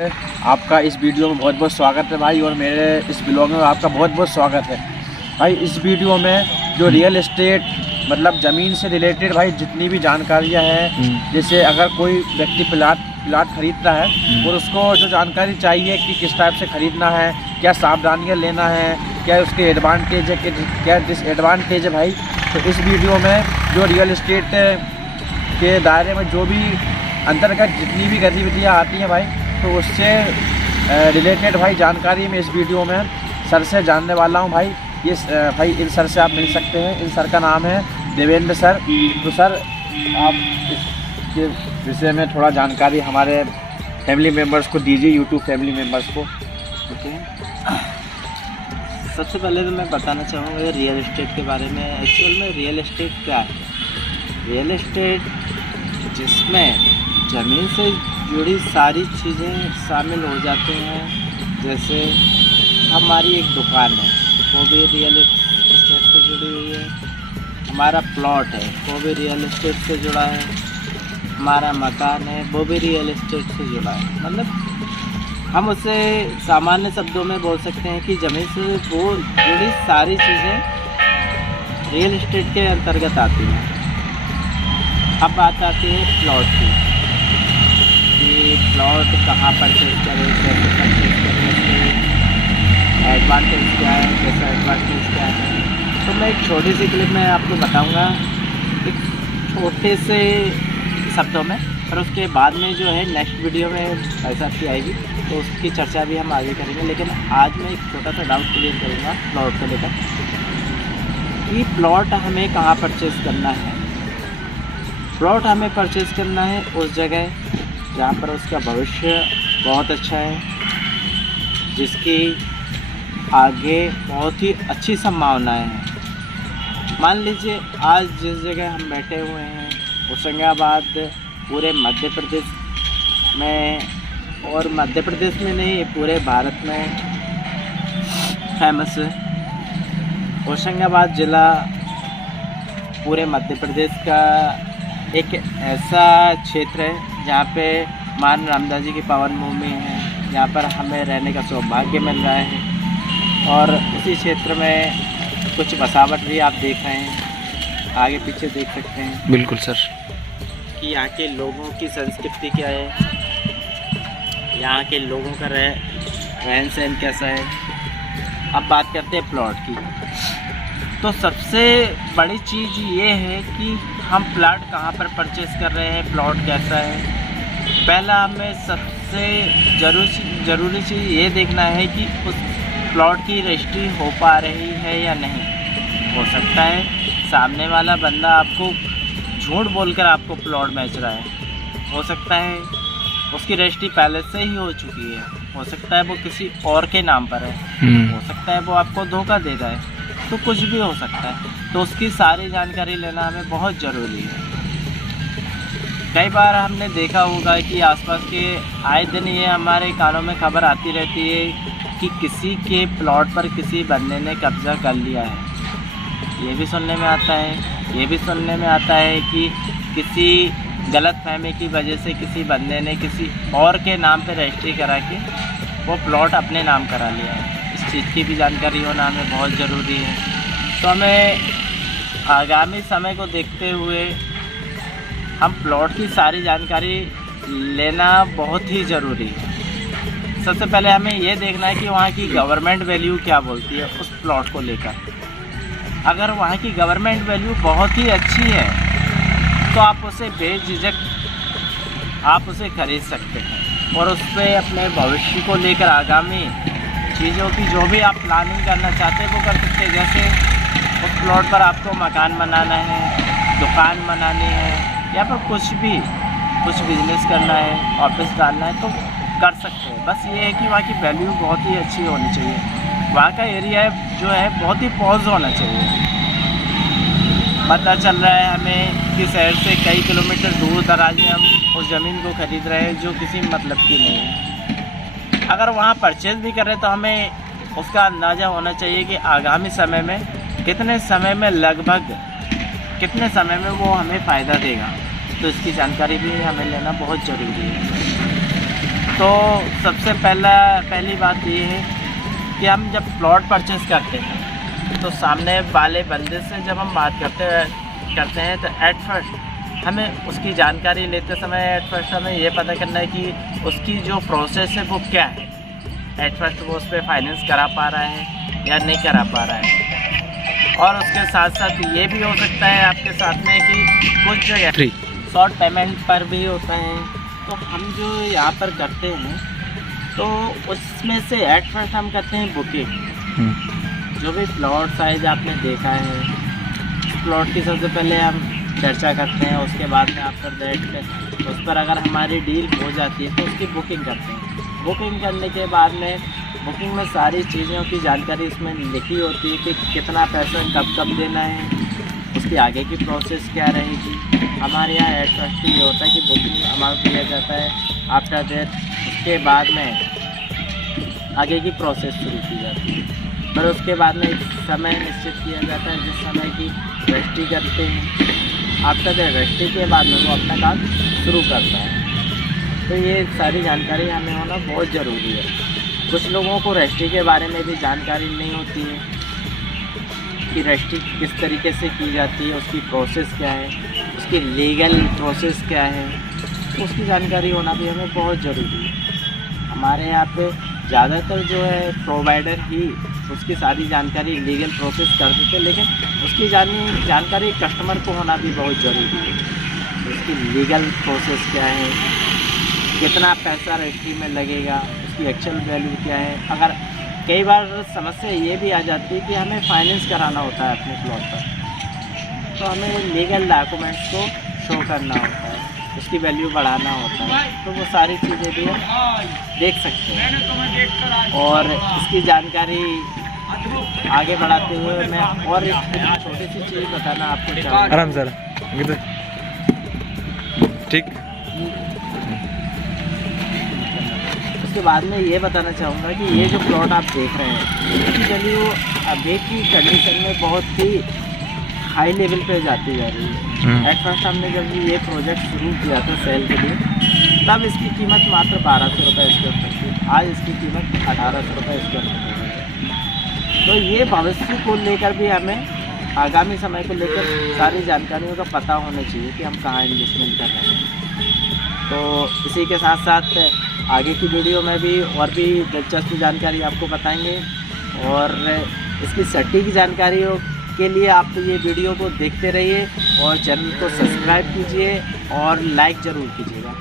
आपका इस वीडियो में बहुत बहुत स्वागत है भाई, और मेरे इस ब्लॉग में आपका बहुत बहुत स्वागत है भाई। इस वीडियो में जो रियल एस्टेट मतलब ज़मीन से रिलेटेड भाई जितनी भी जानकारियां हैं, जैसे अगर कोई व्यक्ति प्लाट खरीदता है और उसको जो जानकारी चाहिए कि किस टाइप से ख़रीदना है, क्या सावधानियाँ लेना है, क्या उसके एडवांटेज है, क्या डिसएडवांटेज है भाई। तो इस वीडियो में जो रियल एस्टेट के दायरे में जो भी अंतर्गत जितनी भी गतिविधियाँ आती हैं भाई, तो उससे रिलेटेड भाई जानकारी मैं इस वीडियो में सर से जानने वाला हूं भाई। ये भाई इन सर से आप मिल सकते हैं। इन सर का नाम है देवेंद्र सर। तो सर आप इसके विषय में थोड़ा जानकारी हमारे फैमिली मेम्बर्स को दीजिए, यूट्यूब फैमिली मेम्बर्स को। ओके, सबसे पहले तो मैं बताना चाहूँगा रियल एस्टेट के बारे में। एक्चुअल में रियल एस्टेट क्या है? रियल एस्टेट जिसमें ज़मीन से जुड़ी सारी चीज़ें शामिल हो जाती हैं। जैसे हमारी एक दुकान है, वो भी रियल एस्टेट से जुड़ी हुई है। हमारा प्लॉट है, वो भी रियल एस्टेट से जुड़ा है। हमारा मकान है, वो भी रियल एस्टेट से जुड़ा है। मतलब हम उसे सामान्य शब्दों में बोल सकते हैं कि ज़मीन से वो जुड़ी सारी चीज़ें रियल एस्टेट के अंतर्गत आती हैं। अब बात आती है प्लॉट की, कि प्लॉट कहाँ परचेज करें, कैसे परचेज करें, उसके एडवांटेज क्या है, कैसा एडवांटेज क्या है। तो मैं एक छोटी सी क्लिप में आपको बताऊंगा एक छोटे से शब्दों में, और उसके बाद में जो है नेक्स्ट वीडियो में भाई साहब की आएगी, तो उसकी चर्चा भी हम आगे करेंगे। लेकिन आज मैं एक छोटा सा डाउट क्लियर करूँगा प्लॉट को लेकर कि प्लॉट हमें कहाँ परचेज़ करना है। प्लॉट हमें परचेज़ करना है उस जगह जहाँ पर उसका भविष्य बहुत अच्छा है, जिसकी आगे बहुत ही अच्छी संभावनाएं हैं। मान लीजिए आज जिस जगह हम बैठे हुए हैं होशंगाबाद पूरे मध्य प्रदेश में, और मध्य प्रदेश में नहीं पूरे भारत में फेमस है। होशंगाबाद ज़िला पूरे मध्य प्रदेश का एक ऐसा क्षेत्र है जहाँ पे मान रामदास जी की पावन भूमि है, जहाँ पर हमें रहने का सौभाग्य मिल रहा है। और उसी क्षेत्र में कुछ बसावट भी आप देख रहे हैं, आगे पीछे देख सकते हैं। बिल्कुल सर, कि यहाँ के लोगों की संस्कृति क्या है, यहाँ के लोगों का रहन सहन कैसा है। अब बात करते हैं प्लॉट की। तो सबसे बड़ी चीज़ ये है कि हम प्लॉट कहाँ पर परचेज़ कर रहे हैं, प्लॉट कैसा है। पहला हमें सबसे ज़रूरी चीज़ ये देखना है कि उस प्लॉट की रजिस्ट्री हो पा रही है या नहीं। हो सकता है सामने वाला बंदा आपको झूठ बोलकर आपको प्लॉट बेच रहा है, हो सकता है उसकी रजिस्ट्री पहले से ही हो चुकी है, हो सकता है वो किसी और के नाम पर है, हो सकता है वो आपको धोखा दे रहा है, तो कुछ भी हो सकता है। तो उसकी सारी जानकारी लेना हमें बहुत ज़रूरी है। कई बार हमने देखा होगा कि आसपास के आए दिन ये हमारे कानों में खबर आती रहती है कि किसी के प्लॉट पर किसी बंदे ने कब्ज़ा कर लिया है। ये भी सुनने में आता है, ये भी सुनने में आता है कि किसी गलतफहमी की वजह से किसी बंदे ने किसी और के नाम पर रजिस्ट्री करा के वो प्लॉट अपने नाम करा लिया है। इस चीज़ की भी जानकारी होना हमें बहुत ज़रूरी है। तो हमें आगामी समय को देखते हुए हम प्लॉट की सारी जानकारी लेना बहुत ही ज़रूरी है। सबसे पहले हमें ये देखना है कि वहाँ की गवर्नमेंट वैल्यू क्या बोलती है उस प्लॉट को लेकर। अगर वहाँ की गवर्नमेंट वैल्यू बहुत ही अच्छी है तो आप उसे बेझिझक आप उसे खरीद सकते हैं, और उस पर अपने भविष्य को लेकर आगामी चीज़ों की जो भी आप प्लानिंग करना चाहते हैं वो कर सकते हैं। जैसे उस प्लॉट पर आपको मकान बनाना है, दुकान बनानी है, या फिर कुछ बिजनेस करना है, ऑफिस डालना है, तो कर सकते हैं। बस ये है कि वहाँ की वैल्यू बहुत ही अच्छी होनी चाहिए। वहाँ का एरिया जो है बहुत ही पॉज होना चाहिए। पता चल रहा है हमें कि शहर से कई किलोमीटर दूर दराज में हम उस ज़मीन को खरीद रहे हैं जो किसी मतलब की नहीं है। अगर वहाँ परचेज़ भी कर रहे हैं तो हमें उसका अंदाज़ा होना चाहिए कि आगामी समय में कितने समय में लगभग कितने समय में वो हमें फ़ायदा देगा। तो इसकी जानकारी भी हमें लेना बहुत ज़रूरी है। तो सबसे पहली बात ये है कि हम जब प्लॉट परचेज़ करते हैं तो सामने वाले बंदे से जब हम बात करते हैं तो एट फर्स्ट हमें उसकी जानकारी लेते समय एट फर्स्ट हमें ये पता करना है कि उसकी जो प्रोसेस है वो क्या है। एट फर्स्ट वो उस पर फाइनेंस करा पा रहा है या नहीं करा पा रहा है। और उसके साथ साथ ये भी हो सकता है आपके साथ में कि कुछ जगह शॉर्ट पेमेंट पर भी होता है। तो हम जो यहाँ पर करते हैं तो उसमें से एट फर्स्ट हम करते हैं बुकिंग। जो भी प्लॉट साइज आपने देखा है प्लॉट की सबसे पहले हम चर्चा करते हैं, उसके बाद में आफ्टर दैट उस पर अगर हमारी डील हो जाती है तो उसकी बुकिंग करते हैं। बुकिंग करने के बाद में बुकिंग में सारी चीज़ों की जानकारी इसमें लिखी होती है कि कितना पैसा कब कब देना है, उसकी आगे की प्रोसेस क्या रहेगी। हमारे यहाँ एट फर्स्ट ये होता है कि बुकिंग अमाउंट दिया जाता है, आफ्टर दैट उसके बाद में आगे की प्रोसेस शुरू की जाती है। पर उसके बाद में एक समय निश्चित किया जाता है जिस समय की रजिस्ट्री करते हैं। आफ्टर दैट रजिस्ट्री के बाद में वो अपना काम शुरू करता है। तो ये सारी जानकारी हमें होना बहुत ज़रूरी है। कुछ लोगों को रजिस्ट्री के बारे में भी जानकारी नहीं होती है कि रजिस्ट्री किस तरीके से की जाती है, उसकी प्रोसेस क्या है, उसकी लीगल प्रोसेस क्या है, उसकी जानकारी होना भी हमें बहुत ज़रूरी है। हमारे यहाँ पे ज़्यादातर जो है प्रोवाइडर ही उसकी सारी जानकारी लीगल प्रोसेस कर देते हैं, लेकिन उसकी जानकारी कस्टमर को होना भी बहुत ज़रूरी है। उसकी लीगल प्रोसेस क्या है, कितना पैसा रजिस्ट्री में लगेगा, उसकी एक्चुअल वैल्यू क्या है। अगर कई बार समस्या ये भी आ जाती है कि हमें फाइनेंस कराना होता है अपने प्लॉट पर, तो हमें लीगल डॉक्यूमेंट्स को शो करना होता है, उसकी वैल्यू बढ़ाना होता है। तो वो सारी चीज़ें भी हम देख सकते हैं। और इसकी जानकारी आगे बढ़ाते हुए मैं और एक छोटी सी चीज़ बताना आपको चाहूँगा। आराम से ठीक। उसके बाद में ये बताना चाहूँगा कि ये जो प्लॉट आप देख रहे हैं इसकी वैल्यू अभी की कंडीशन में बहुत ही हाई लेवल पे जाती जा रही है। एट फर्स्ट हमने जब ये प्रोजेक्ट शुरू किया था सेल के लिए तब इसकी कीमत मात्र 1200 रुपये स्क्वायर फीट थी। आज इसकी कीमत 1800 रुपये स्क्वायर फीट है। तो ये भविष्य को लेकर भी हमें आगामी समय को लेकर सारी जानकारियों का पता होना चाहिए कि हम कहाँ इन्वेस्टमेंट कर रहे हैं। तो इसी के साथ साथ आगे की वीडियो में भी और भी दिलचस्प जानकारी आपको बताएंगे। और इसकी सटीक जानकारियों के लिए आप ये वीडियो को देखते रहिए और चैनल को सब्सक्राइब कीजिए और लाइक ज़रूर कीजिएगा।